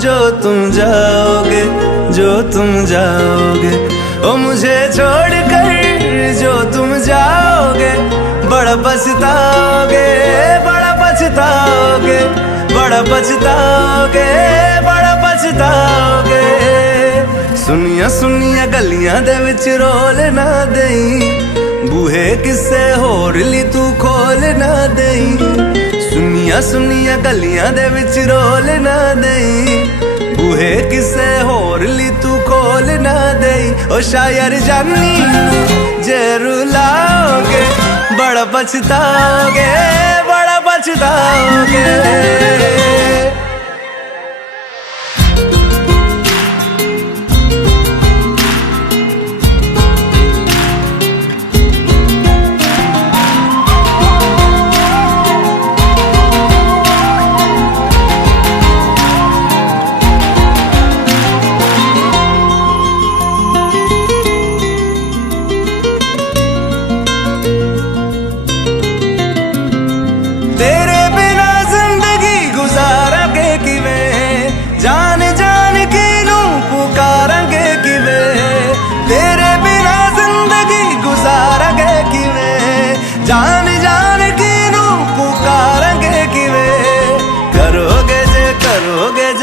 जो तुम जाओगे, जो तुम जाओगे। ओ मुझे छोड़ कर जो तुम जाओगे, बड़ा पछताओगे, बड़ा पछताओगे, बड़ा पछताओगे, बड़ा पछताओगे। सुनिया सुनिया गलियां दे विच रोल ना देई, बूहे किसे होर ली तू खोल ना देई। सुनिया सुनिया गलियां दे विच रोल ना देई, बूहे किसे होर ली तू खोल ना देई। ओ शायर जानी जे रुलाओगे, बड़ा पछताओगे, बड़ा पछताओगे।